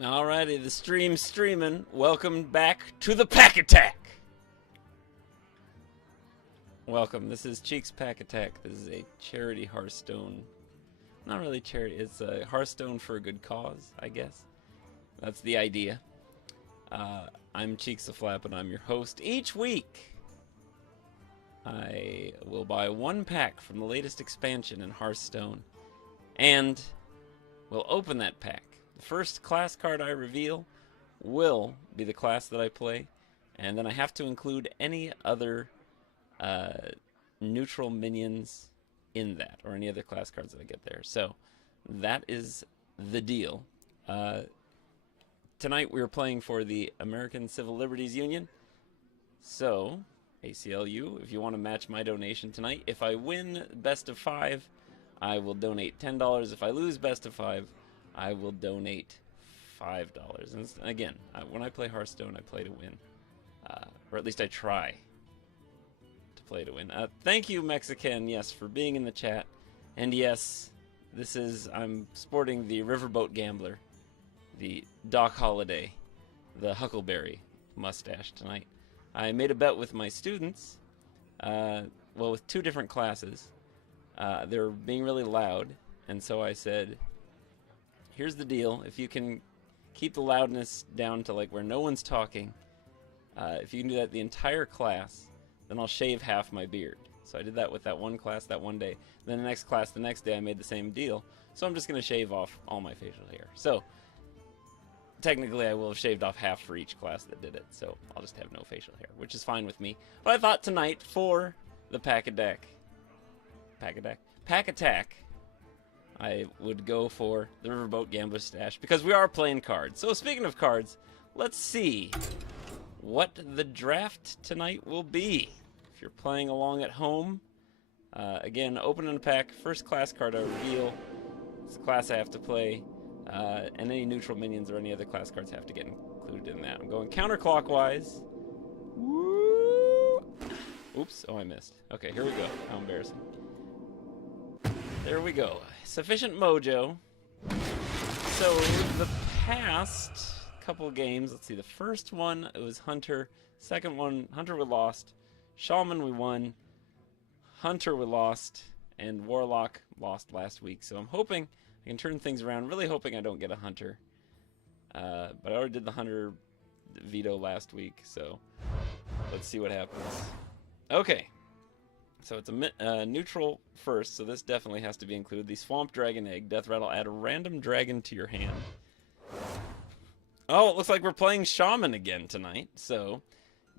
Alrighty, the stream's streaming. Welcome back to the Pack Attack. Welcome. This is Cheeks Pack Attack. This is a charity Hearthstone. Not really charity. It's a Hearthstone for a good cause, I guess. That's the idea. I'm Cheeks the Flap, and I'm your host. Each week, I will buy one pack from the latest expansion in Hearthstone, and we'll open that pack. The first class card I reveal will be the class that I play, and then I have to include any other neutral minions in that, or any other class cards that I get there. So that is the deal. Tonight we are playing for the American Civil Liberties Union. So, ACLU, if you want to match my donation tonight, if I win best of 5, I will donate $10. If I lose best of 5, I will donate $5. And again, when I play Hearthstone, I play to win. Or at least I try to play to win. Thank you, Mexican, yes, for being in the chat. And yes, I'm sporting the Riverboat Gambler, the Doc Holliday, the Huckleberry mustache tonight. I made a bet with my students, with 2 different classes. They were being really loud, and so I said, here's the deal. If you can keep the loudness down to like where no one's talking, if you can do that the entire class, then I'll shave half my beard. So I did that with that one class that one day. And then the next class the next day I made the same deal. So I'm just going to shave off all my facial hair. So technically I will have shaved off half for each class that did it. So I'll just have no facial hair, which is fine with me. But I thought tonight for the Pack Attack, I would go for the Riverboat Gambler stash because we are playing cards. So speaking of cards, let's see what the draft tonight will be. If you're playing along at home, again, opening a pack, first class card I reveal. It's the class I have to play, and any neutral minions or any other class cards have to get included in that. I'm going counterclockwise. Woo! Oops, oh I missed. Okay, here we go. How embarrassing. There we go. Sufficient mojo. So the past couple games, let's see, the first one it was Hunter, second one Hunter we lost, Shaman we won, Hunter we lost, and Warlock lost last week. So I'm hoping I can turn things around, really hoping I don't get a Hunter. But I already did the Hunter veto last week, so let's see what happens. Okay. So it's a neutral first, so this definitely has to be included. The Swamp Dragon Egg, Death Rattle, add a random dragon to your hand. Oh, it looks like we're playing Shaman again tonight. So,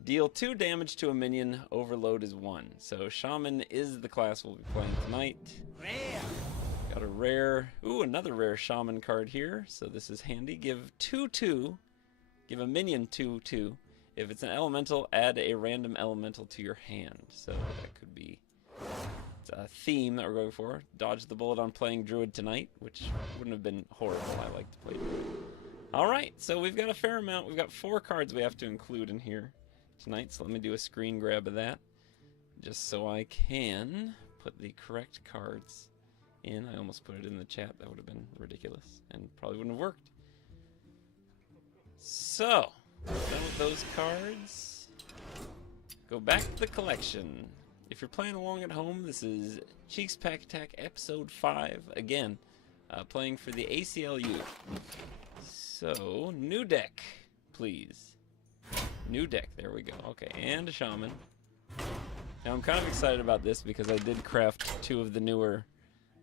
deal 2 damage to a minion, overload is 1. So, Shaman is the class we'll be playing tonight. Rare. Got a rare, another rare Shaman card here. So this is handy. Give 2/2, give a minion 2/2. If it's an elemental, add a random elemental to your hand. So that could be a theme that we're going for. Dodge the bullet on playing Druid tonight, which wouldn't have been horrible. I like to play Druid. Alright, so we've got a fair amount. We've got 4 cards we have to include in here tonight. So let me do a screen grab of that, just so I can put the correct cards in. I almost put it in the chat. That would have been ridiculous and probably wouldn't have worked. So done with those cards. Go back to the collection. If you're playing along at home, this is Cheeks Pack Attack episode 5. Again, playing for the ACLU. So, new deck, please. New deck, there we go. Okay, and a Shaman. Now I'm kind of excited about this because I did craft 2 of the newer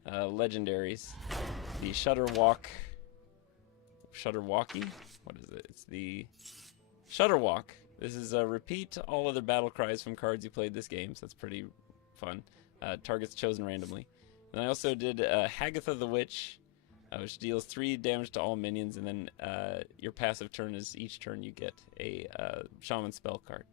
legendaries. The Shutterwalkie? What is it? It's the Shutterwalk. This is a repeat all other battle cries from cards you played this game, so that's pretty fun. Targets chosen randomly. And I also did Hagatha the Witch, which deals 3 damage to all minions, and then your passive turn is each turn you get a Shaman spell card.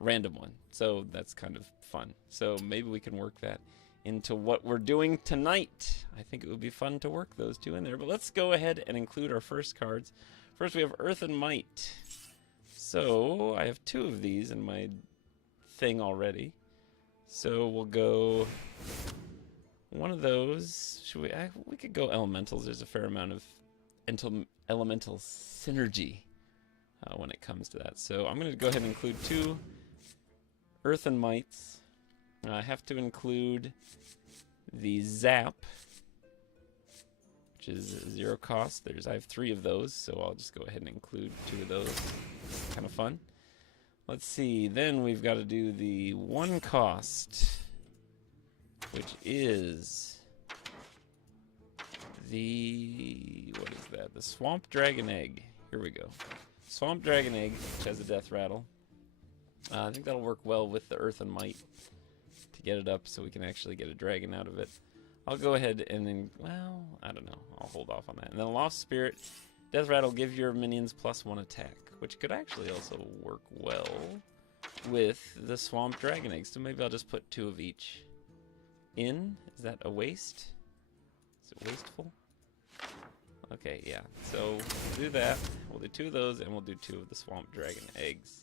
Random one. So that's kind of fun. So maybe we can work that into what we're doing tonight. I think it would be fun to work those 2 in there. But let's go ahead and include our first cards. First we have Earth and Might. So I have 2 of these in my thing already. So we'll go one of those. Should we could go elementals. There's a fair amount of elemental synergy when it comes to that. So I'm going to go ahead and include 2 Earthen Mites. I have to include the Zap, which is 0 cost. I have 3 of those, so I'll just go ahead and include 2 of those. Kind of fun. Let's see, then we've got to do the 1 cost, which is the, what is that? The Swamp Dragon Egg. Here we go. Swamp Dragon Egg, which has a death rattle. I think that'll work well with the Earthen Mite to get it up so we can actually get a dragon out of it. I'll go ahead and then, well, I don't know. I'll hold off on that. And then Lost Spirit, Death Rattle, give your minions +1 attack, which could actually also work well with the Swamp Dragon Egg. So maybe I'll just put 2 of each in. Is that a waste? Is it wasteful? Okay, yeah. So we'll do that. We'll do 2 of those, and we'll do 2 of the Swamp Dragon Eggs.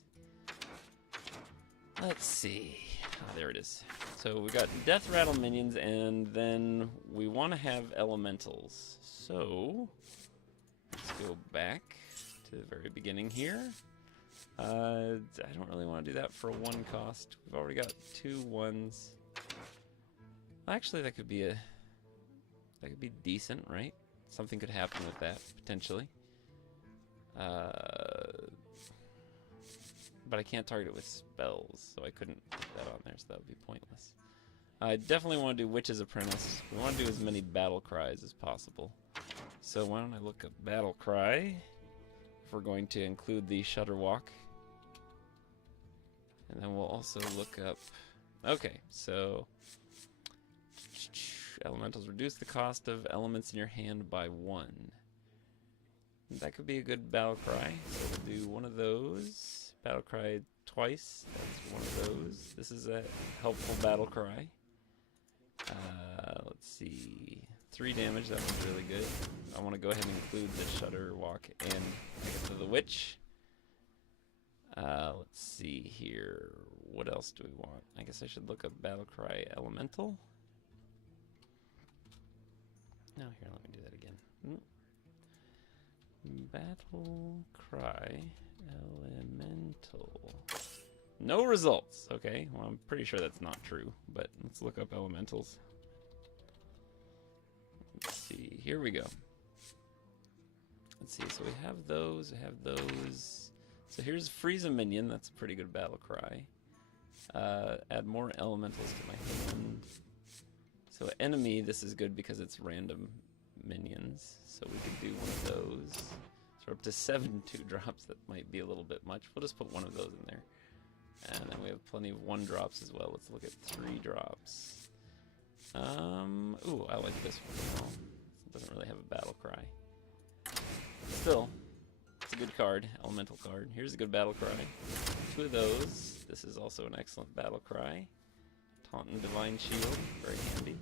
Let's see. Ah, there it is. So we got Death Rattle minions, and then we want to have elementals. So let's go back to the very beginning here. I don't really want to do that for a 1 cost. We've already got 2 1s. Actually, that could be decent, right? Something could happen with that potentially. But I can't target it with spells, so I couldn't put that on there, so that would be pointless. I definitely want to do Witch's Apprentice. We want to do as many battle cries as possible. So why don't I look up battle cry, if we're going to include the Shudder Walk. And then we'll also look up, okay, so elementals reduce the cost of elements in your hand by 1. That could be a good battle cry. So we'll do 1 of those. Battle cry twice. That's 1 of those. This is a helpful battle cry. Let's see. 3 damage. That one's really good. I want to go ahead and include the Shudder Walk and make it to the Witch. Let's see here. What else do we want? I guess I should look up battle cry elemental. No, here, let me do that again. Battle cry elemental. No results. Okay, well, I'm pretty sure that's not true, but let's look up elementals. Let's see. Here we go. Let's see. So we have those. I have those. So here's Frieza Minion. That's a pretty good battle cry. Add more elementals to my hand. So enemy, this is good because it's random minions. So we could do 1 of those. So we're up to 7 2-drops. That might be a little bit much. We'll just put 1 of those in there. And then we have plenty of 1-drops as well. Let's look at 3-drops. Ooh, I like this one. No, it doesn't really have a battle cry. Still, it's a good card, elemental card. Here's a good battle cry. 2 of those. This is also an excellent battle cry. Taunt and Divine Shield, very handy.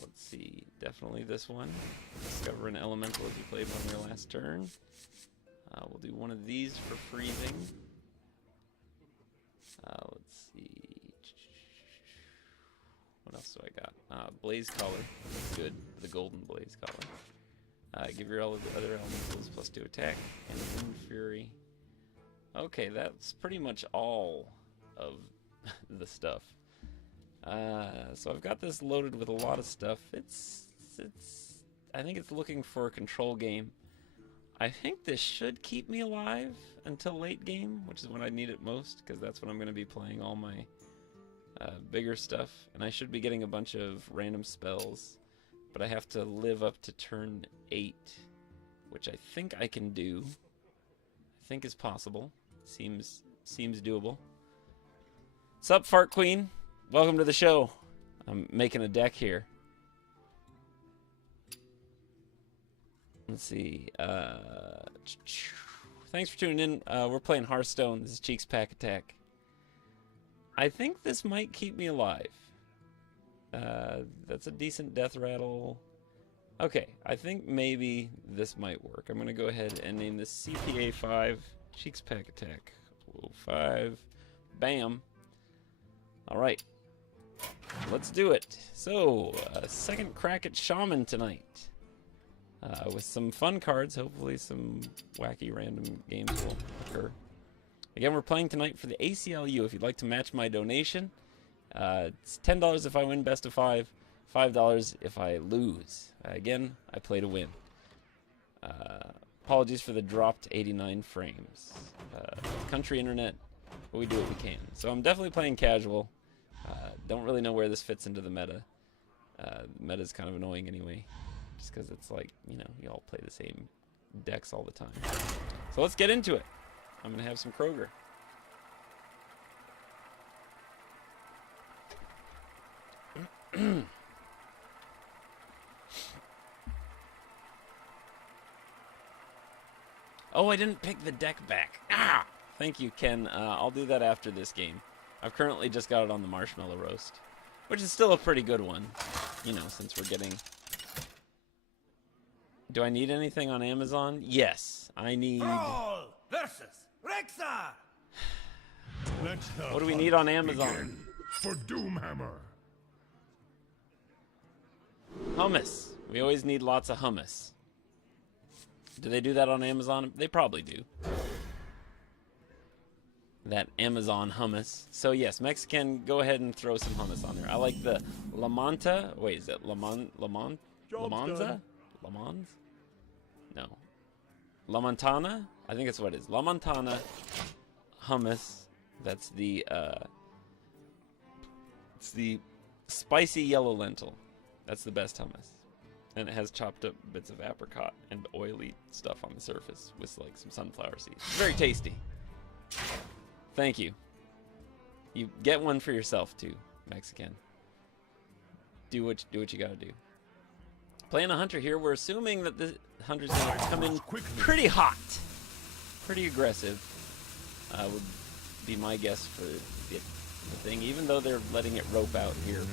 Let's see, definitely this one. Discover an elemental as you played on your last turn. We'll do 1 of these for freezing. Let's see. What else do I got? Blaze Collar, good. The golden Blaze Collar. Give your other elementals +2 attack and Wind Fury. Okay, that's pretty much all of the stuff. So I've got this loaded with a lot of stuff. I think it's looking for a control game. I think this should keep me alive until late game, which is when I need it most, because that's when I'm going to be playing all my bigger stuff. And I should be getting a bunch of random spells, but I have to live up to turn 8, which I think I can do. I think is possible. Seems doable. Sup, Fart Queen? Welcome to the show. I'm making a deck here. Let's see. Thanks for tuning in. We're playing Hearthstone. This is Cheeks Pack Attack. I think this might keep me alive. That's a decent death rattle. Okay, I think maybe this might work. I'm going to go ahead and name this CPA5 Cheeks Pack Attack. 5. Bam. Alright. Let's do it. So, second crack at Shaman tonight. with some fun cards. Hopefully some wacky random games will occur. Again, we're playing tonight for the ACLU. If you'd like to match my donation, it's $10 if I win best of 5, $5 if I lose. Again, I play to win. Apologies for the dropped 89 frames. Country internet, but we do what we can. So I'm definitely playing casual. Don't really know where this fits into the meta. Meta's kind of annoying anyway, just because it's like, you know, you all play the same decks all the time. So let's get into it. I'm going to have some Kroger. Oh, I didn't pick the deck back. Ah! Thank you, Ken. I'll do that after this game. I've currently just got it on the Marshmallow Roast, which is still a pretty good one, you know, since we're getting... Do I need anything on Amazon? Yes, I need... Brawl versus Rexa. What do we need on Amazon? For Doomhammer. Hummus. We always need lots of hummus. Do they do that on Amazon? They probably do. That Amazon hummus. So yes, Mexican, go ahead and throw some hummus on there. I like the La Manta. Wait, is it La Manza? La Mans? No. La Montana? I think that's what it is. La Montana hummus. That's the it's the spicy yellow lentil. That's the best hummus. And it has chopped up bits of apricot and oily stuff on the surface with like some sunflower seeds. Very tasty. Thank you. You get one for yourself too, Mexican. Do what you gotta do. Playing a hunter here. We're assuming that the hunter's gonna come in pretty hot, pretty aggressive. Would be my guess for the thing. Even though they're letting it rope out here,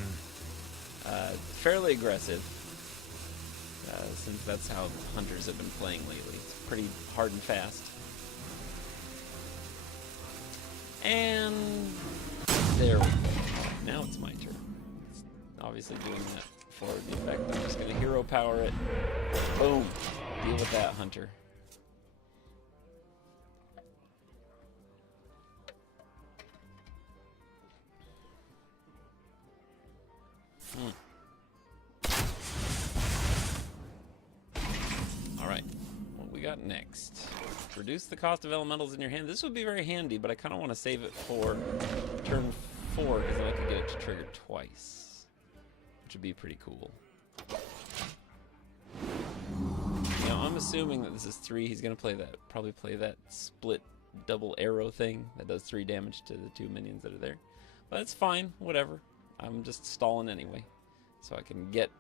fairly aggressive. Since that's how hunters have been playing lately. It's pretty hard and fast. And there we go. Now it's my turn. It's obviously doing that for the effect. I'm just going to hero power it. Boom. Deal with that, hunter. Alright, what we got next? Reduce the cost of elementals in your hand. This would be very handy, but I kind of want to save it for turn 4, because then I could get it to trigger twice, which would be pretty cool. Now, I'm assuming that this is 3. He's going to probably play that split double arrow thing that does 3 damage to the 2 minions that are there. But it's fine, whatever. I'm just stalling anyway, so I can get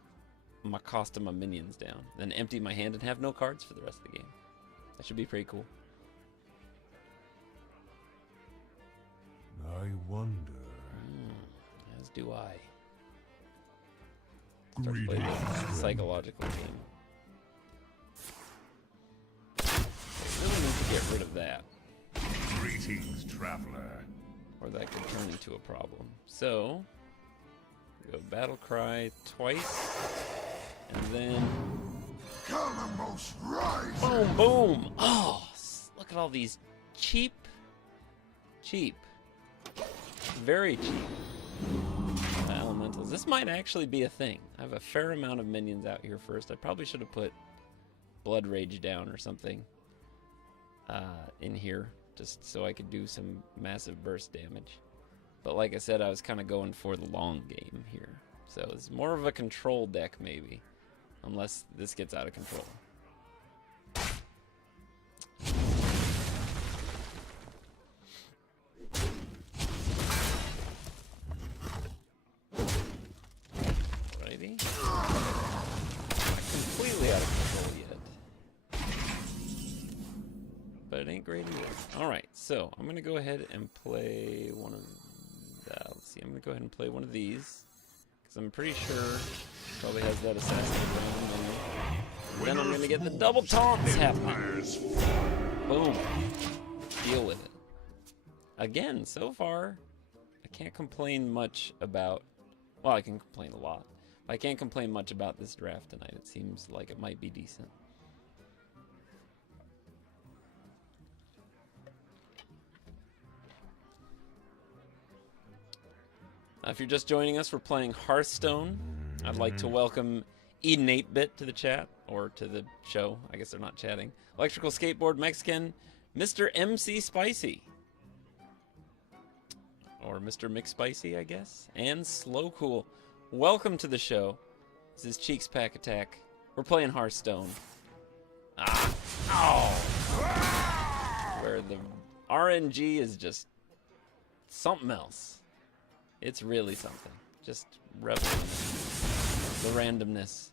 my cost of my minions down, then empty my hand and have no cards for the rest of the game. That should be pretty cool. I wonder. As do I. Start to play this psychological game. I really need to get rid of that, Greetings, traveler. or that could turn into a problem. So, go battle cry twice, and then Calamus rise. boom, boom. Oh, look at all these cheap, very cheap elementals. This might actually be a thing. I have a fair amount of minions out here first. I probably should have put Blood Rage down or something in here, just so I could do some massive burst damage. But like I said, I was kind of going for the long game here. So it's more of a control deck maybe, unless this gets out of control. Alrighty. Not completely out of control yet, but it ain't great either. Alright, so I'm going to go ahead and play one of... let's see, I'm going to go ahead and play one of these, because I'm pretty sure it probably has that assassin random menu. Then I'm going to get the double taunts happening. Boom. Deal with it. Again, so far, I can't complain much about... Well, I can complain a lot. I can't complain much about this draft tonight. It seems like it might be decent. If you're just joining us, we're playing Hearthstone. I'd like to welcome Eden 8-Bit to the chat, or to the show. I guess they're not chatting. Electrical Skateboard Mexican, Mr. MC Spicy. Or Mr. McSpicy, I guess. And Slow Cool. Welcome to the show. This is Cheeks Pack Attack. We're playing Hearthstone. Ah! Oh! Where the RNG is just something else. It's really something. Just revel in the randomness.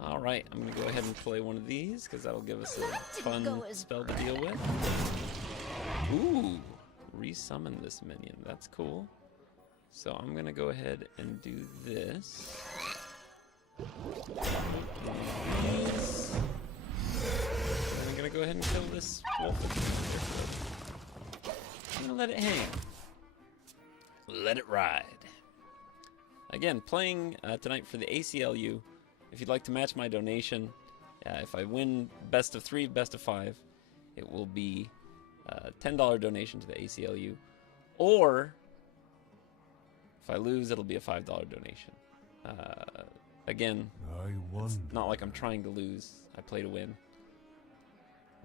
Alright, I'm going to go ahead and play one of these, because that'll give us a fun spell to deal with. Ooh! Resummon this minion. That's cool. So I'm going to go ahead and do this. I'm going to go ahead and kill this wolf. I'm going to let it hang. Let it ride. Again, playing tonight for the ACLU. If you'd like to match my donation, if I win best of 3, best of 5, it will be a $10 donation to the ACLU. Or, if I lose, it'll be a $5 donation. Again, it's not like I'm trying to lose. I play to win.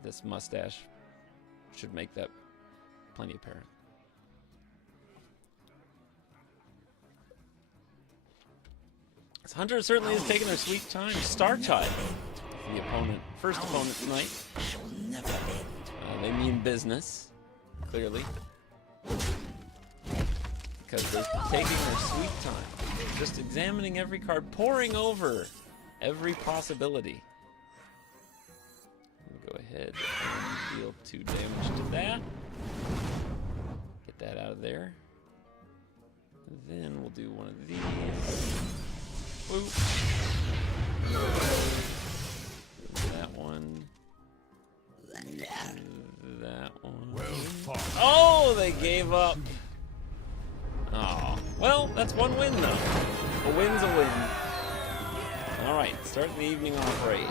This mustache should make that plenty apparent. This hunter certainly has taken their sweet time. Star Child, the opponent, first opponent tonight. They mean business, clearly, because they're taking their sweet time, just examining every card, poring over every possibility. Go ahead and deal 2 damage to that. Get that out of there. And then we'll do one of these. Boop. That one. That one. Oh, they gave up. Oh, well, that's one win, though. A win's a win. All right, starting the evening off right.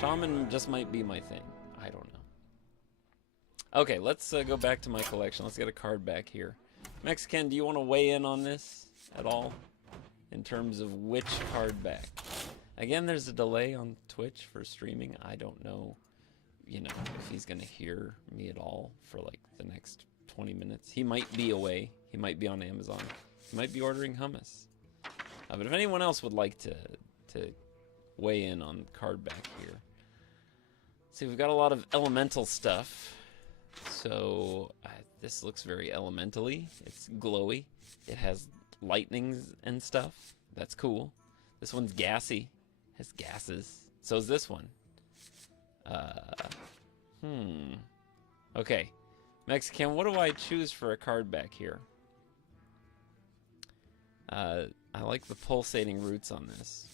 Shaman just might be my thing. I don't know. Okay, let's go back to my collection. Let's get a card back here. Mexican, do you want to weigh in on this at all? In terms of which card back. Again, there's a delay on Twitch for streaming. I don't know, if he's going to hear me at all for like the next 20 minutes. He might be away. He might be on Amazon. He might be ordering hummus. But if anyone else would like to weigh in on card back here. See, we've got a lot of elemental stuff. So this looks very elementally. It's glowy. It has lightnings and stuff. That's cool. This one's gassy. Has gases. So is this one. Okay. Mexican, what do I choose for a card back here? I like the pulsating roots on this.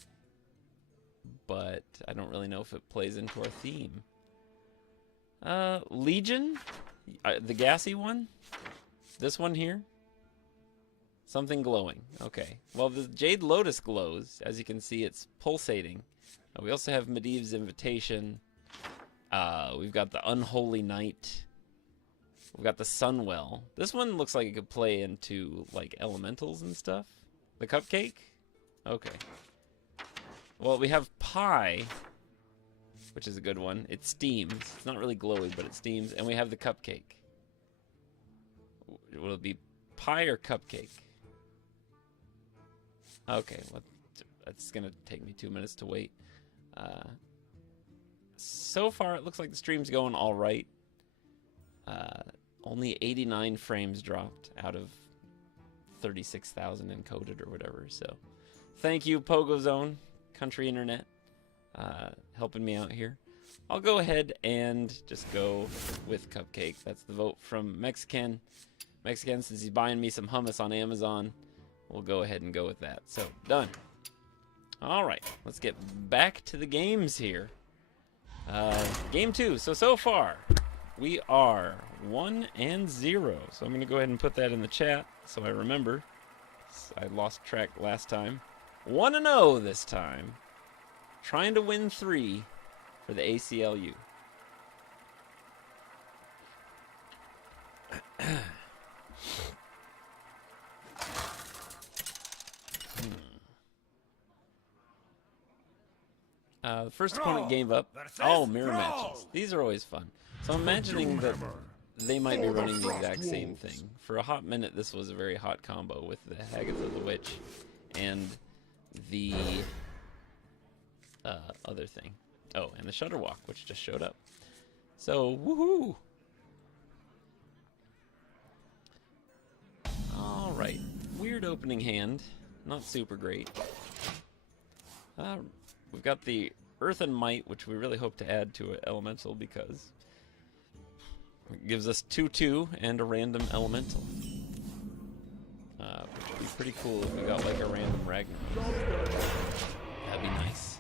But I don't really know if it plays into our theme. Legion? The gassy one? This one here? Something glowing. Okay. Well, the Jade Lotus glows. As you can see, it's pulsating. We also have Medivh's Invitation. We've got the Unholy Night. We've got the Sunwell. This one looks like it could play into, like, elementals and stuff. The Cupcake? Okay. Well, we have Pie, which is a good one. It steams. It's not really glowy, but it steams. And we have the Cupcake. Will it be Pie or Cupcake? Okay, well, it's going to take me 2 minutes to wait. So far, it looks like the stream's going all right. Only 89 frames dropped out of 36,000 encoded or whatever. So thank you, Pogo Zone, Country Internet, helping me out here. I'll go ahead and just go with Cupcake. That's the vote from Mexican. Mexican, since he's buying me some hummus on Amazon, we'll go ahead and go with that. So, done. All right, let's get back to the games here. Game 2. So far, we are 1-0. So I'm going to go ahead and put that in the chat so I remember. I lost track last time. 1-0 this time. Trying to win 3 for the ACLU. The first opponent gave up. Oh, mirror matches. These are always fun. So I'm imagining that they might be running the exact same thing. For a hot minute, this was a very hot combo with the Hagatha the Witch and the other thing. Oh, and the Shutterwalk, which just showed up. So, woohoo! Alright. Weird opening hand. Not super great. We've got the Earth and Might, which we really hope to add to an elemental because it gives us 2/2 and a random elemental. Which would be pretty cool if we got like a random Ragnar. That'd be nice.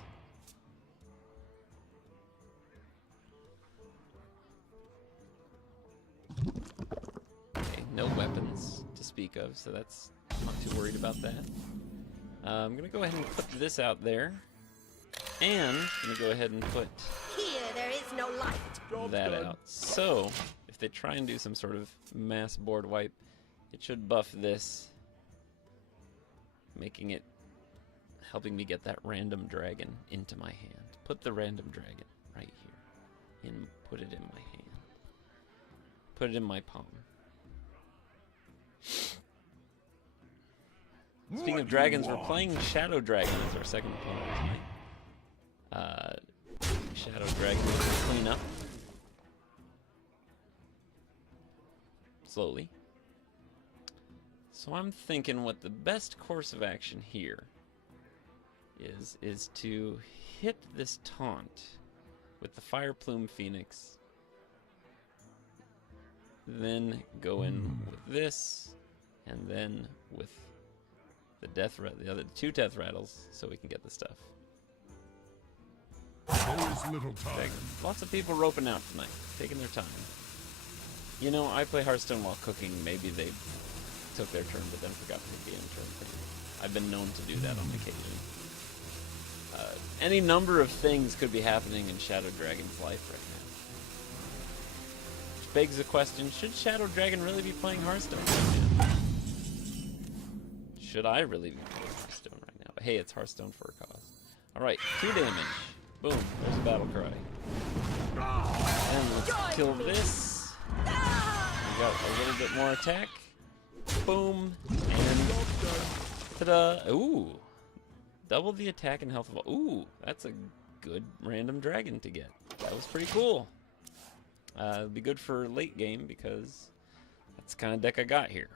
Okay, no weapons to speak of, so that's not too worried about that. I'm gonna go ahead and put this out there. And I'm going to go ahead and put Here there is no light. that out. So, if they try and do some sort of mass board wipe, it should buff this, making it, helping me get that random dragon into my hand. Put the random dragon right here. Put it in my hand. Put it in my palm. Speaking of dragons, we're playing Shadow Dragon as our second opponent tonight. Shadow Dragon will clean up slowly. So I'm thinking what the best course of action here is to hit this taunt with the Fire Plume Phoenix, then go in with this, and then with the other 2 Death Rattles, so we can get the stuff. There's little time. Lots of people roping out tonight, taking their time. You know, I play Hearthstone while cooking. Maybe they took their turn, but then forgot to be in turn for me. I've been known to do that on occasion. Any number of things could be happening in Shadow Dragon's life right now. Which begs the question, should Shadow Dragon really be playing Hearthstone right now? Should I really be playing Hearthstone right now? But hey, it's Hearthstone for a cause. Alright, 2 damage. Boom, there's a battle cry. And let's kill this. We got a little bit more attack. Boom. And ta-da. Ooh. Double the attack and health of... Ooh, that's a good random dragon to get. That was pretty cool. It'll be good for late game because that's the kind of deck I got here.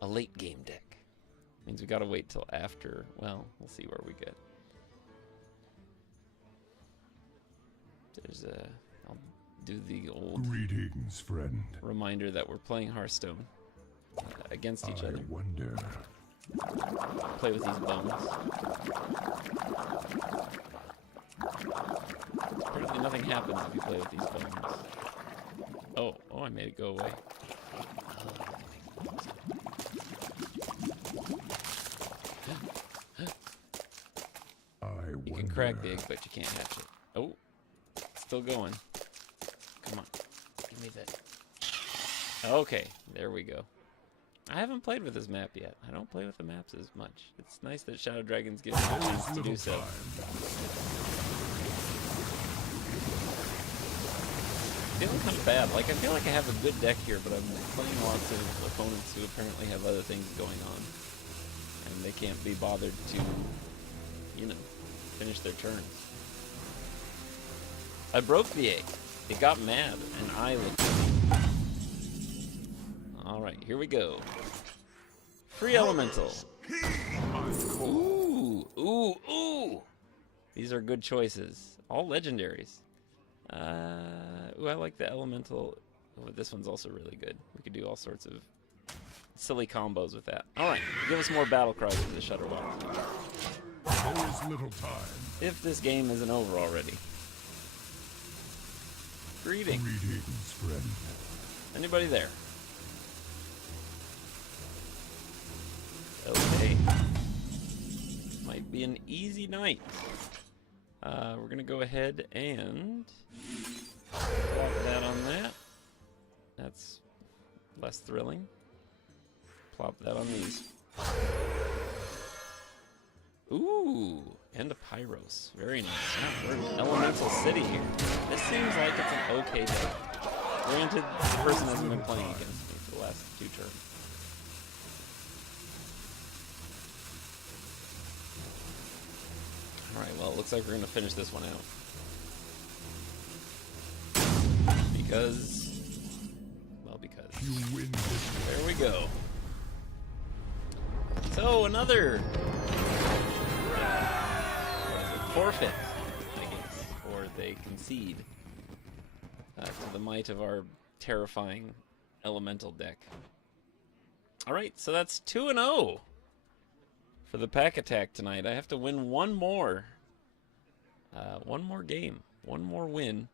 A late game deck. Means we gotta wait till after... Well, we'll see where we get. There's a... I'll do the old... Greetings, friend. Reminder that we're playing Hearthstone against each other. I wonder. Play with these bones. Apparently nothing happens if you play with these bones. Oh, I made it go away. You can crack big, but you can't hatch it. Oh, still going. Come on, give me that. Okay, there we go. I haven't played with this map yet. I don't play with the maps as much. It's nice that Shadow Dragons give me a chance to do so. Feeling kind of bad. Like, I feel like I have a good deck here, but I'm playing lots of opponents who apparently have other things going on. And they can't be bothered to, you know, finish their turns. I broke the egg. It got mad, and I looked at it. Alright, here we go. Free Elemental. Ooh, ooh, ooh! These are good choices. All legendaries. Ooh, I like the Elemental. Oh, this one's also really good. We could do all sorts of silly combos with that. Alright, give us more battle cries for the Shutterwalk. There's little time. If this game isn't over already. Greetings. Greetings, friend. Anybody there? be an easy night. We're gonna go ahead and plop that on that. That's less thrilling. Plop that on these. Ooh, and a Pyros. Very nice. Yeah, we're in Elemental City here. This seems like it's an okay day. Granted, the person hasn't been playing against me for the last 2 turns. Alright, well, it looks like we're going to finish this one out. Because... well, because... You win this. There we go. So, another... forfeit, I guess. Or they concede to the might of our terrifying elemental deck. Alright, so that's 2-0 for the pack attack tonight. I have to win one more game, one more win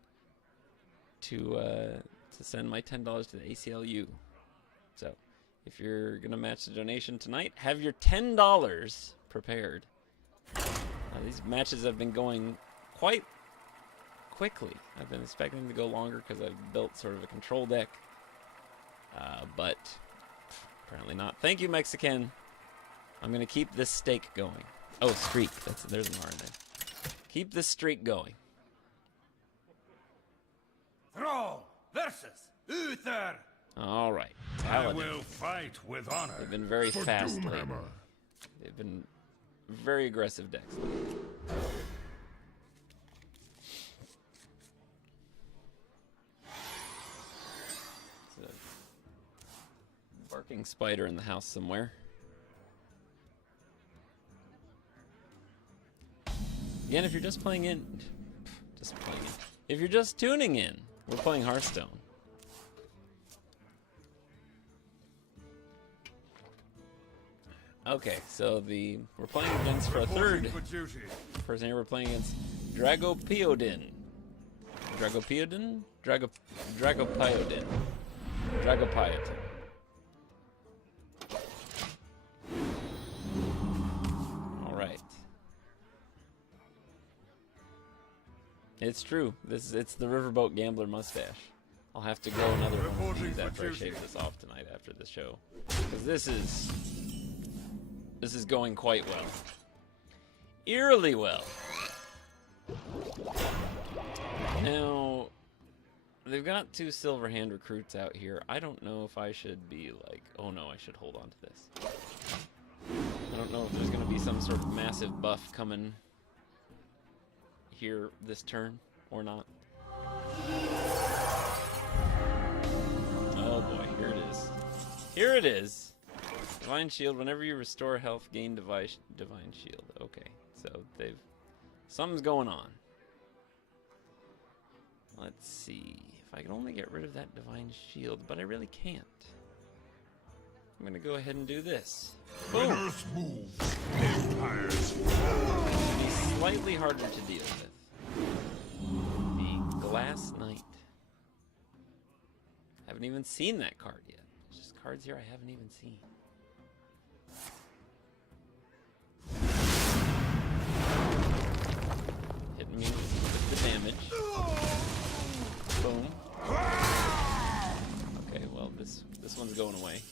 to send my $10 to the ACLU. So, if you're going to match the donation tonight, have your $10 prepared. These matches have been going quite quickly. I've been expecting them to go longer because I've built sort of a control deck. But apparently not. Thank you, Mexican. I'm going to keep this stake going. Oh, streak. There's an R in there. Keep this streak going. Thrall versus Uther. All right. I will fight with honor. They've been very for fast lately. Doomhammer. They've been very aggressive decks. There's a barking spider in the house somewhere. Again, if you're just playing in, if you're just tuning in, we're playing Hearthstone. Okay, so we're playing against for a third person here. We're playing against Dragopyodin. Dragopyodin? Dragopyodin. Dragopyodin. All right. It's true. It's the Riverboat Gambler mustache. I'll have to grow another one of these after I shave this off tonight after the show, because this is going quite well. Eerily well. Now, they've got 2 silver hand recruits out here. I don't know if I should be like, oh no, I should hold on to this. I don't know if there's going to be some sort of massive buff coming here this turn or not. Oh boy, here it is. Here it is. Divine Shield, whenever you restore health, gain Divine Shield. Okay, so something's going on. Let's see. If I can only get rid of that Divine Shield, but I really can't. I'm going to go ahead and do this. Boom! Earth moves. Empires. It'll be slightly harder to deal with. The Glass Knight. Haven't even seen that card yet. There's just cards here I haven't even seen. Hitting me with the damage. Boom. Okay, well this one's going away.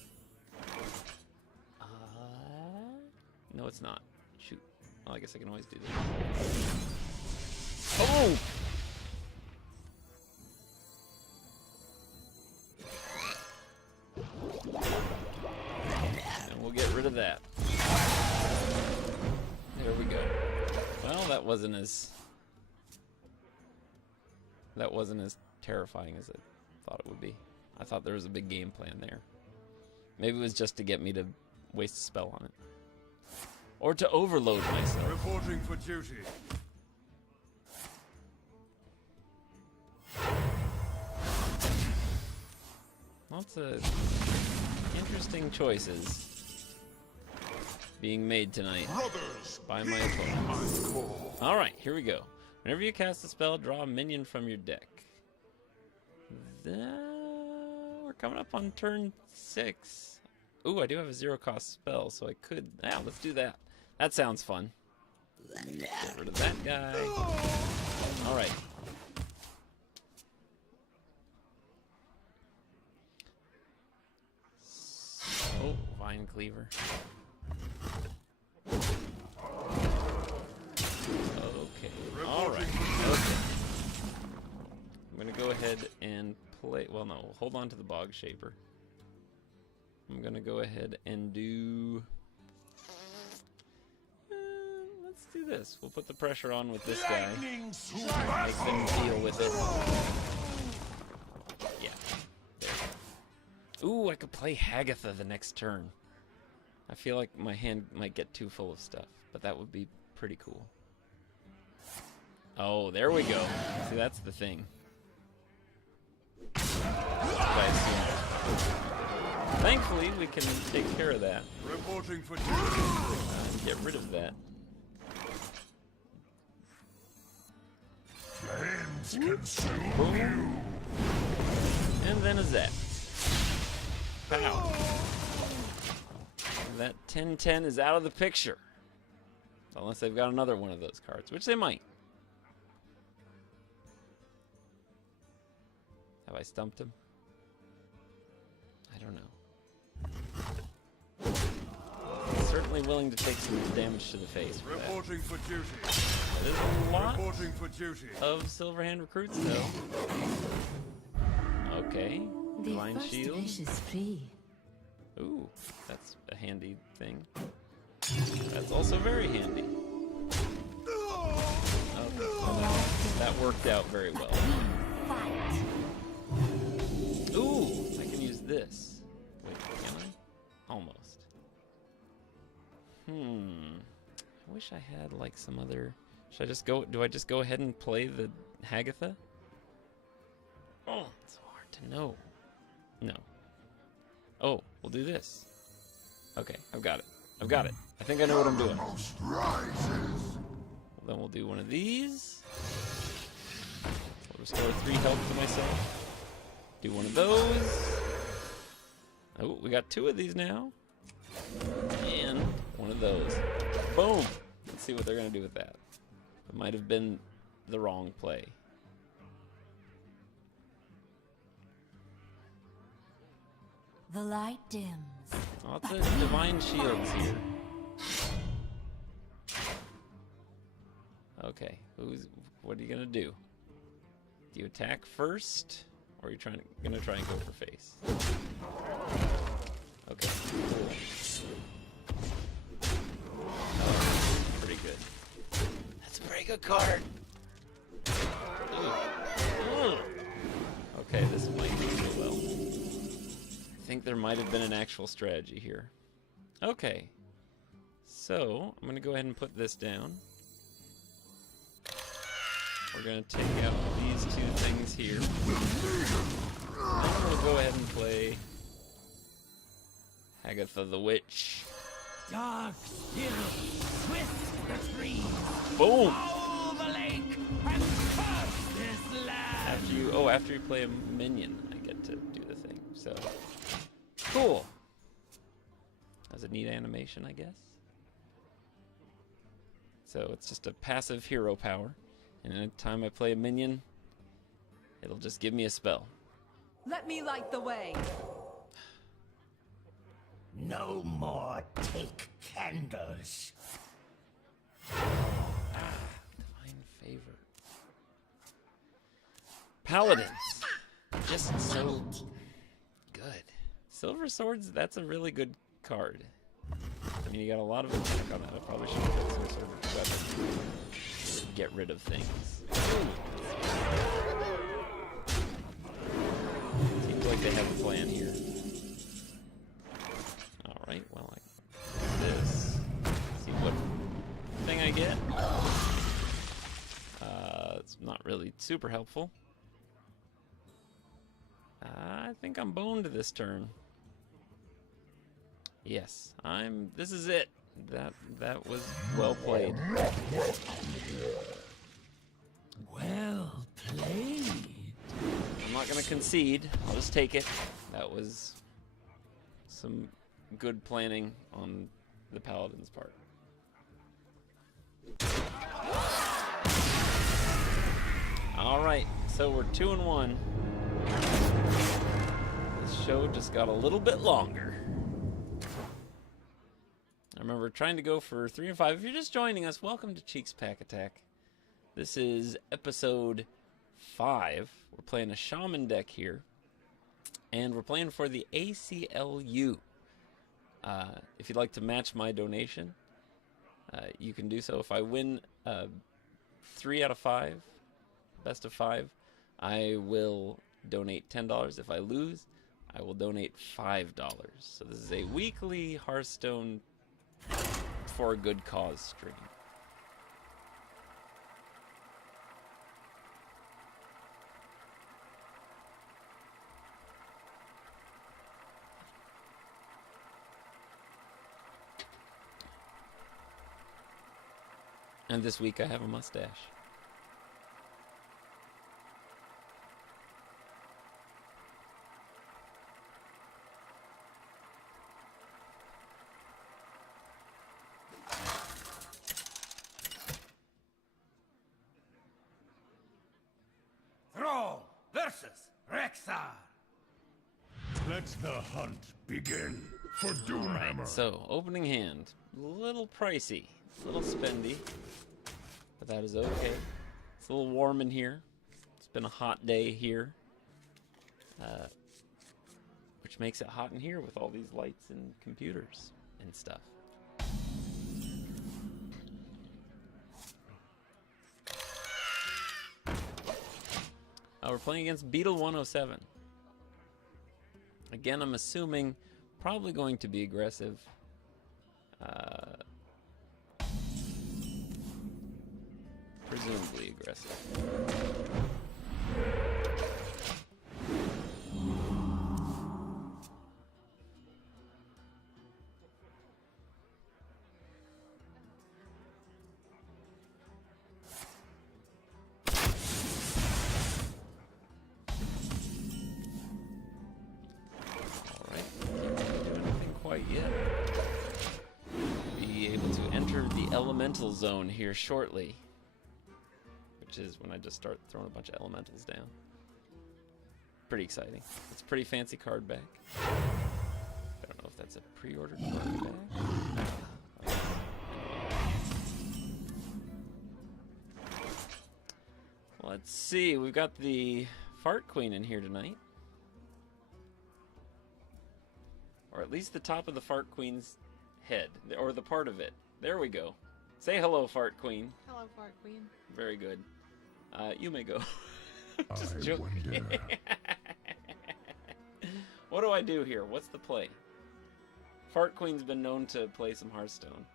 No, it's not. Shoot. Well, I guess I can always do this. Oh! And we'll get rid of that. There we go. Well, that wasn't as terrifying as I thought it would be. I thought there was a big game plan there. Maybe it was just to get me to waste a spell on it. Or to overload myself. Reporting for duty. Lots of interesting choices being made tonight by my opponents. Alright, here we go. Whenever you cast a spell, draw a minion from your deck. We're coming up on turn 6. Ooh, I do have a 0-cost spell, so I could... Yeah, let's do that. That sounds fun. Get rid of that guy. Alright. Oh, Vine Cleaver. Okay. Alright. Okay. I'm gonna go ahead and play. Well, no. Hold on to the Bog Shaper. I'm gonna go ahead and do. Let's do this. We'll put the pressure on with this guy. Make them deal with it. Yeah. There. Ooh, I could play Hagatha the next turn. I feel like my hand might get too full of stuff, but that would be pretty cool. Oh, there we go. See, that's the thing. Thankfully, we can take care of that. Reporting for Get rid of that. flames consume Boom. And then a zap. Pow. That 10-10 is out of the picture. Unless they've got another one of those cards, which they might. Have I stumped him? I don't know. Certainly willing to take some damage to the face for that. Reporting for duty. There's a lot Reporting for duty. of Silverhand recruits, though. Okay. The Divine first Shield. wish is free. Ooh, that's a handy thing. That's also very handy. Okay, well, that worked out very well. Ooh, I can use this. Wait, can I? Almost. I wish I had like some other. Should I just go? Do I just go ahead and play the Hagatha? Oh, it's so hard to know. No. Oh, we'll do this. Okay, I've got it. I've got it. I think I know what I'm doing. Well, then we'll do one of these. We'll restore 3 health to myself. Do one of those. Oh, we got 2 of these now. And one of those. Boom! Let's see what they're going to do with that. It might have been the wrong play. The light dims. Lots of divine shields here. Okay, what are you gonna do? Do you attack first, or are you gonna try and go for face? Okay, cool. Oh, pretty good. That's a very good card. Ooh. Okay, this might go well. I think there might have been an actual strategy here. Okay, so I'm gonna go ahead and put this down. We're gonna take out these 2 things here. Then we'll go ahead and play Hagatha the Witch. Dark still, twist the trees, Boom! foul the lake, and curse this land. After you play a minion, I get to do the thing. So cool. That's a neat animation, I guess. So it's just a passive hero power. And anytime I play a minion, it'll just give me a spell. Let me light the way. No more take candles. Divine Favor. Paladins. Just so good. Silver Swords, that's a really good card. I mean, you got a lot of attack on that. I probably should have put some sort of weapon. Get rid of things. Seems like they have a plan here. Alright, well, this. See what thing I get? It's not really super helpful. I think I'm boned this turn. Yes, this is it. That was well played. Well played. I'm not gonna concede. I'll just take it. That was some good planning on the Paladin's part. So we're 2-1. This show just got a little bit longer. I remember trying to go for 3 and 5. If you're just joining us, welcome to Cheeks Pack Attack. This is episode 5. We're playing a shaman deck here. And we're playing for the ACLU. If you'd like to match my donation, you can do so. If I win 3 out of 5, best of 5, I will donate $10. If I lose, I will donate $5. So this is a weekly Hearthstone for a good cause stream. And this week I have a mustache. Thrall versus Rexar. Let the hunt begin for Doomhammer. So, opening hand. A little pricey. A little spendy. But that is okay. It's a little warm in here. It's been a hot day here. Which makes it hot in here with all these lights and computers and stuff. We're playing against EP005. Again, I'm assuming probably going to be aggressive. Presumably aggressive. Elemental zone here shortly, which is when I just start throwing a bunch of elementals down. Pretty exciting. It's a pretty fancy card back. I don't know if that's a pre-ordered card back. Let's see. We've got the Fart Queen in here tonight, or at least the top of the Fart Queen's head, or the part of it. There we go. Say hello, Fart Queen. Hello, Fart Queen. Very good. You may go. Just joking. What do I do here? What's the play? Fart Queen's been known to play some Hearthstone.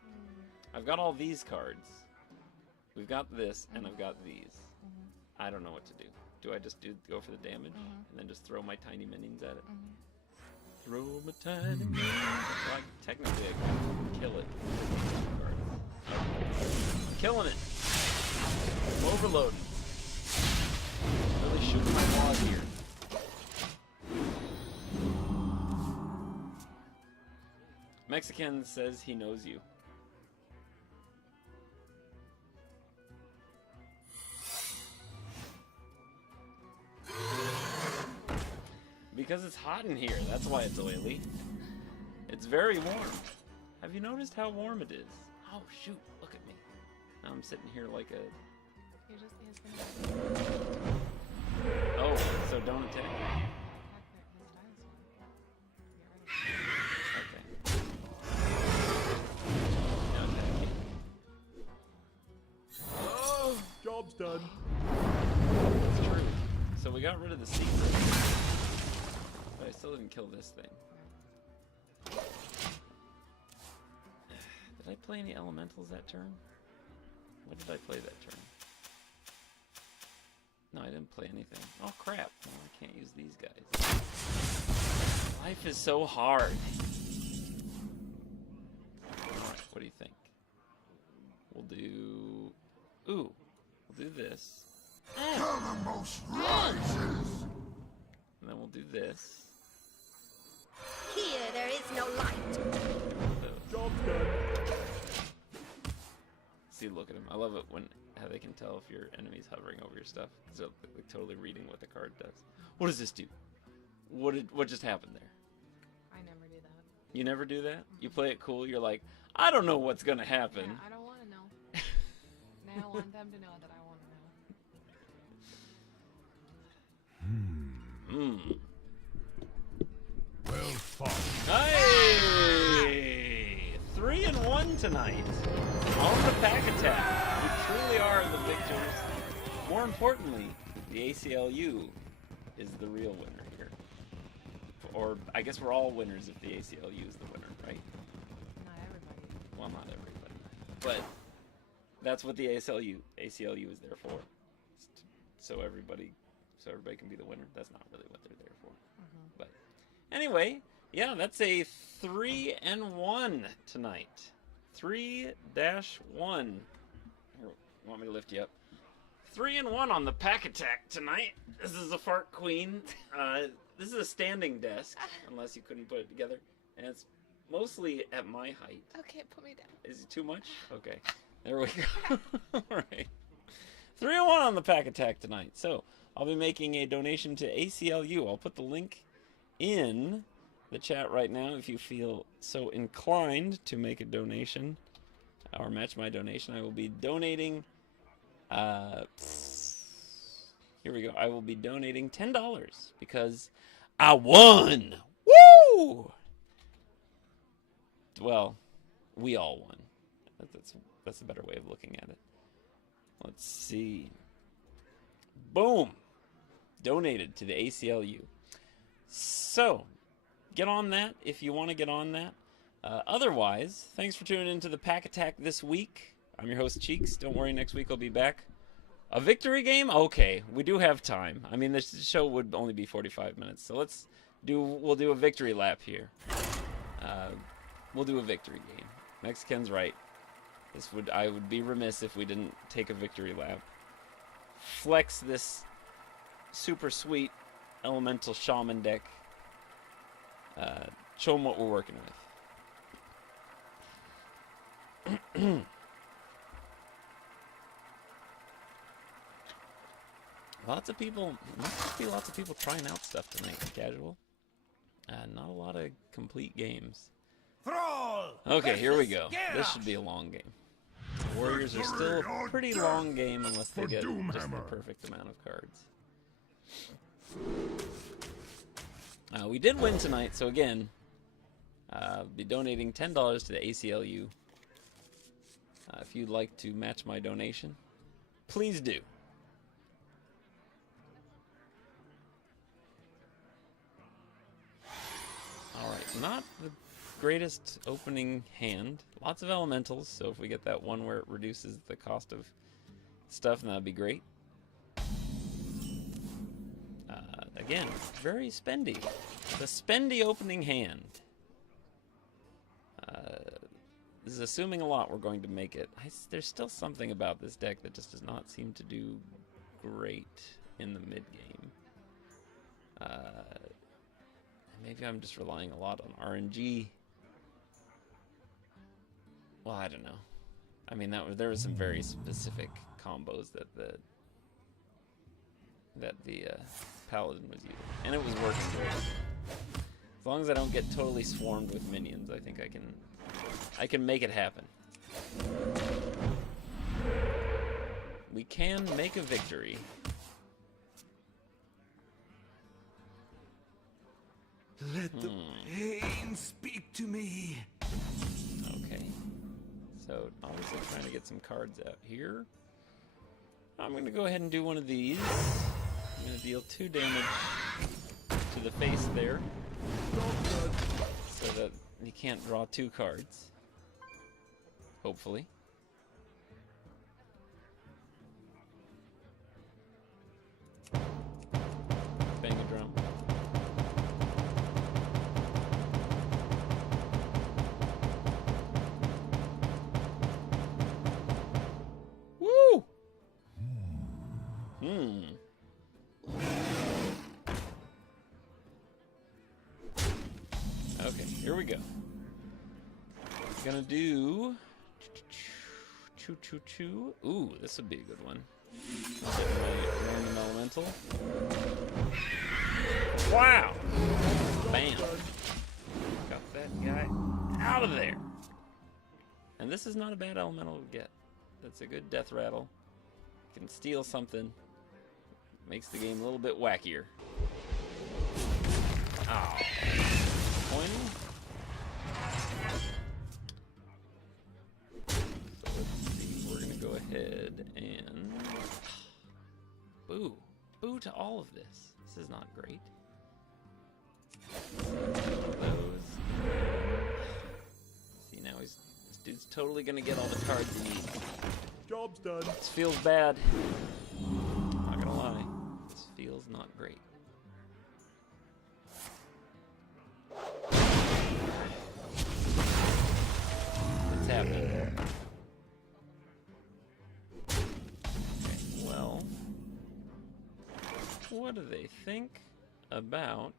I've got all these cards. We've got this, and I've got these. I don't know what to do. Do I just go for the damage, and then just throw my tiny minions at it? Throw my tiny minions. Well, technically, I can kill it. Killing it. I'm overloading. Really shooting my wad here. Mexican says he knows you. Because it's hot in here. That's why it's oily. It's very warm. Have you noticed how warm it is? Oh, shoot. Look at me. Now I'm sitting here like a... You're just asking. Oh, so don't attack. Okay. Now attack. Oh! Job's done. That's true. So we got rid of the secret. But I still didn't kill this thing. Did I play any elementals that turn? What did I play that turn? No, I didn't play anything. Oh crap, well, I can't use these guys. Life is so hard. Alright, what do you think? We'll do... Ooh, we'll do this. Most rises. And then we'll do this. Here there is no light. Job's done. See, look at him. I love it when how they can tell if your enemy's hovering over your stuff. Because they're like, totally reading what the card does. What does this do? What just happened there? I never do that. You never do that? You play it cool. You're like, I don't know what's gonna happen. Yeah, I don't want to know. I don't want them to know that I want to know. Well fought. Hey! 3-1 tonight. On the pack attack. We truly are the victors. More importantly, the ACLU is the real winner here. Or I guess we're all winners if the ACLU is the winner, right? Not everybody. Well, not everybody. But that's what the ACLU is there for. So everybody can be the winner. That's not really what they're there for. But anyway, yeah, that's a 3-1 tonight. 3-1. Here, you want me to lift you up? 3-1 on the pack attack tonight. This is a fart queen. This is a standing desk, unless you couldn't put it together. And it's mostly at my height. Okay, put me down. Is it too much? Okay. There we go. Alright. 3-1 on the pack attack tonight. So, I'll be making a donation to ACLU. I'll put the link in the chat right now if you feel so inclined to make a donation or match my donation. I will be donating here we go. I will be donating $10 because I won. Woo! Well, we all won. That's a better way of looking at it. Let's see. Boom. Donated to the ACLU. So, get on that if you want to get on that. Otherwise, thanks for tuning in to the Pack Attack this week. I'm your host, Cheeks. Don't worry, next week I'll be back. A victory game? Okay, we do have time. I mean, this show would only be 45 minutes, so we'll do a victory lap here. We'll do a victory game. Mexican's right. I would be remiss if we didn't take a victory lap. Flex this super sweet elemental shaman deck. Show them what we're working with. Lots of people trying out stuff tonight. Casual. Not a lot of complete games. Okay, here we go. This should be a long game. Warriors are still a pretty long game unless they get just the perfect amount of cards. We did win tonight, so again, I'll be donating $10 to the ACLU. If you'd like to match my donation, please do. Alright, not the greatest opening hand. Lots of elementals, so if we get that one where it reduces the cost of stuff, then that'd be great. Again, very spendy. The spendy opening hand. This is assuming a lot we're going to make it. There's still something about this deck that just does not seem to do great in the mid-game. Maybe I'm just relying a lot on RNG. Well, I don't know. I mean, there were some very specific combos that the Paladin was using, and it was working great. As long as I don't get totally swarmed with minions, I think I can make it happen. We can make a victory. Let the pain speak to me. Okay. So, obviously trying to get some cards out here. I'm going to go ahead and do one of these. I'm going to deal 2 damage to the face there. So that he can't draw 2 cards. Hopefully. Bang a drum. Woo! Okay, here we go. Gonna do Choo choo choo. Ooh, this would be a good one. I'll get my random elemental. Wow! Bam! Got that guy out of there. And this is not a bad elemental to get. That's a good death rattle. Can steal something. Makes the game a little bit wackier. Oh. Pointing. So let's see. We're gonna go ahead and boo. Boo to all of this. This is not great. Those. See, now this dude's totally gonna get all the cards he needs. Job's done. This feels bad. Not gonna lie. This feels not great. What's happening? Okay, well, what do they think about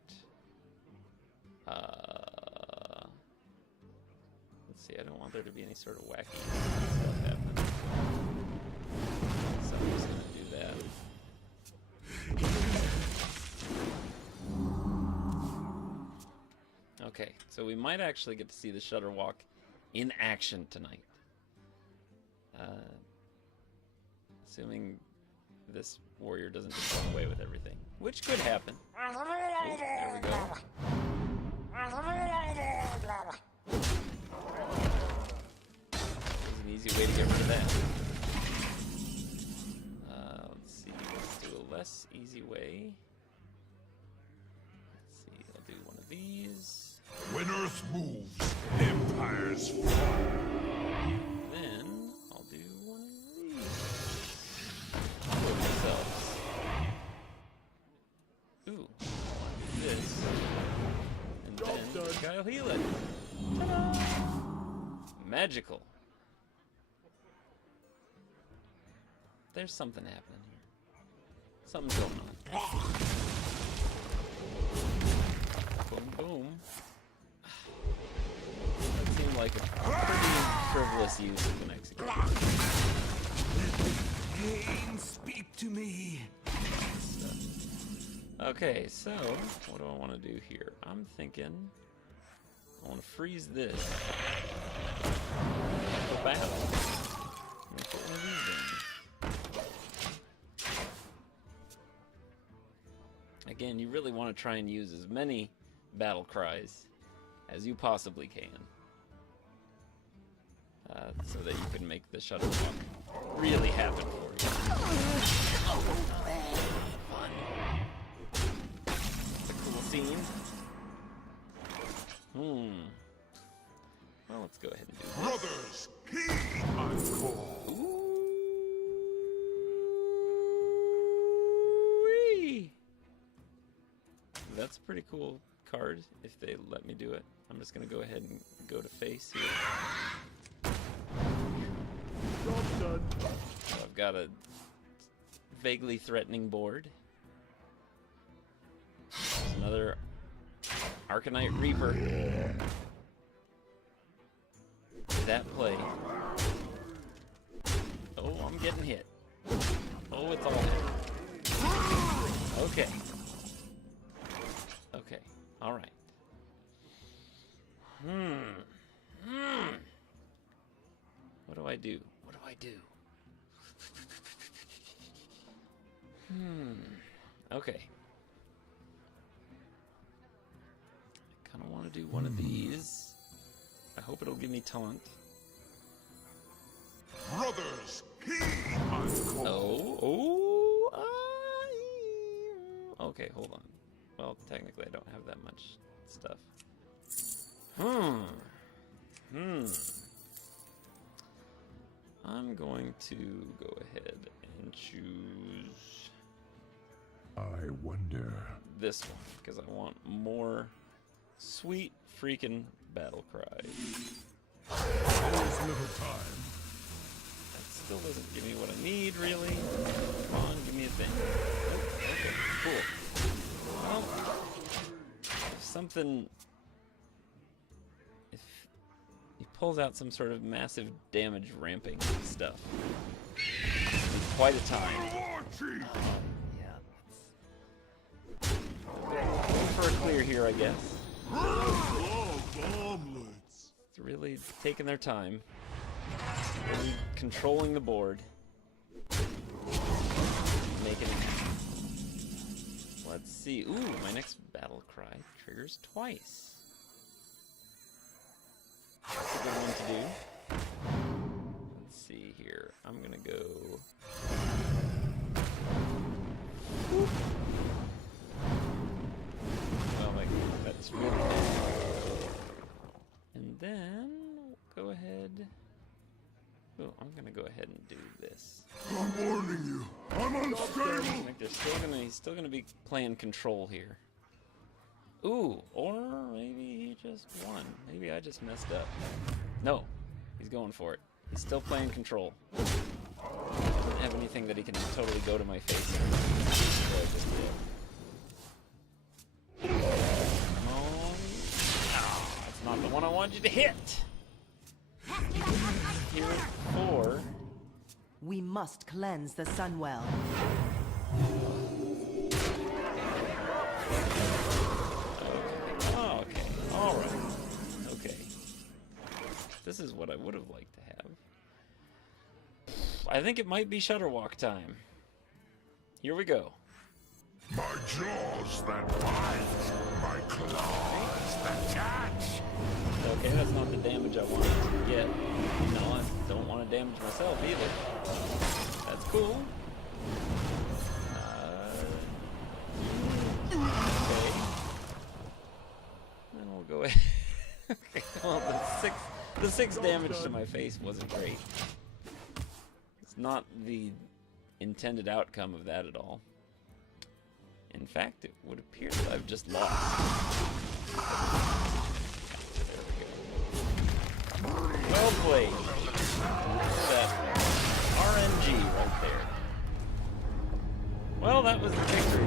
let's see, I don't want there to be any sort of wacky stuff happening. So I'm just gonna do that. Okay, so we might actually get to see the Shutterwalk in action tonight. Assuming this warrior doesn't just run away with everything, which could happen. Oh, there we go. There's an easy way to get rid of that. Let's see, let's do a less easy way. Let's see, I'll do one of these. When Earth moves, empires fall. Then I'll do one of these. For themselves. Ooh, I'll do this. And then this guy will heal it. Ta-da! Magical. There's something happening here. Something's going on. Boom, boom. That seemed like a pretty frivolous use of an execution. Pain, speak to me. Okay, so what do I want to do here? I'm thinking I want to freeze this for battle. I'm gonna put one of these in. Again, you really want to try and use as many battle cries as you possibly can, so that you can make the Shutterwalk really happen for you. Fun. It's a cool scene. Well, let's go ahead and do this. Brothers, heed my call. Ooh-wee. That's a pretty cool card if they let me do it. I'm just gonna go ahead and go to face here. Job's done. So I've got a vaguely threatening board. There's another Arcanite Reaper. That play. Oh, I'm getting hit. Oh, it's all hit. Okay. Okay. All right. What do I do? What do I do? Okay. I kind of want to do one of these. I hope it'll give me taunt. Brothers, heed my call. Okay, hold on. Well, technically I don't have that much stuff. I'm going to go ahead and choose I wonder. this one, because I want more sweet freaking battle cries. There's little time. That still doesn't give me what I need, really. Come on, give me a thing. Oh, okay, cool. Well, if something... If he pulls out some sort of massive damage ramping stuff. Quite a time. Yeah. Going for a clear here, I guess. It's really taking their time. Really controlling the board. Making it. Let's see. Ooh, my next battle cry triggers twice. That's a good one to do. Let's see here. I'm gonna go. Whoop. Well, like, that's really good. And then go ahead. Oh, I'm gonna go ahead and do this. I'm warning you. I'm unstable. Like he's still gonna be playing control here. Ooh, or maybe he just won. Maybe I just messed up. No, he's going for it. He's still playing control. Doesn't have anything that he can totally go to my face. So I just did. Come on. Ah, that's not the one I wanted you to hit. Here at 4. We must cleanse the Sunwell. Oh, okay. Alright. Okay. This is what I would have liked to have. I think it might be Shutterwalk time. Here we go. My jaws that bite, my claws that catch. Okay, that's not the damage I wanted to get. No, I don't want to damage myself either. That's cool. Okay. Then we'll go ahead. Okay, well, the six damage to my face wasn't great. It's not the intended outcome of that at all. In fact, it would appear that I've just lost. Well played. That RNG right there. Well, that was the victory.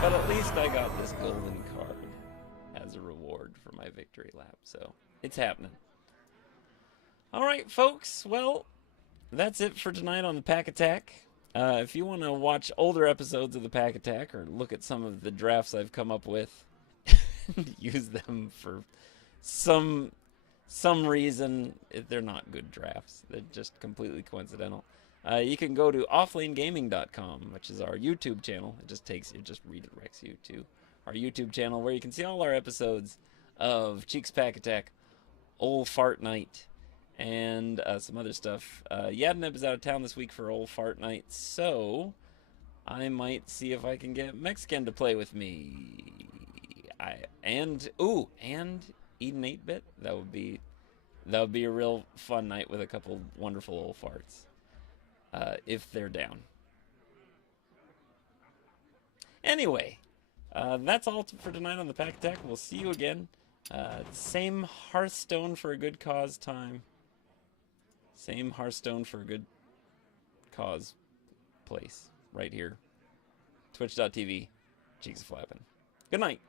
But at least I got this golden card as a reward for my victory lap, so it's happening. Alright, folks, well, that's it for tonight on the Pack Attack. If you want to watch older episodes of the Pack Attack or look at some of the drafts I've come up with and use them for some reason, they're not good drafts. They're just completely coincidental. You can go to offlanegaming.com, which is our YouTube channel. It just redirects you to our YouTube channel where you can see all our episodes of Cheeks Pack Attack, Old Fart Night, and some other stuff. Yadnib is out of town this week for Old Fart Night, so I might see if I can get Mexican to play with me. And Eden 8-bit. That would be a real fun night with a couple wonderful old farts, if they're down. Anyway, that's all for tonight on the Pack Attack. We'll see you again. Same Hearthstone for a good cause time. Same Hearthstone for a good cause place right here. Twitch.tv. Cheeks Flapping. Good night.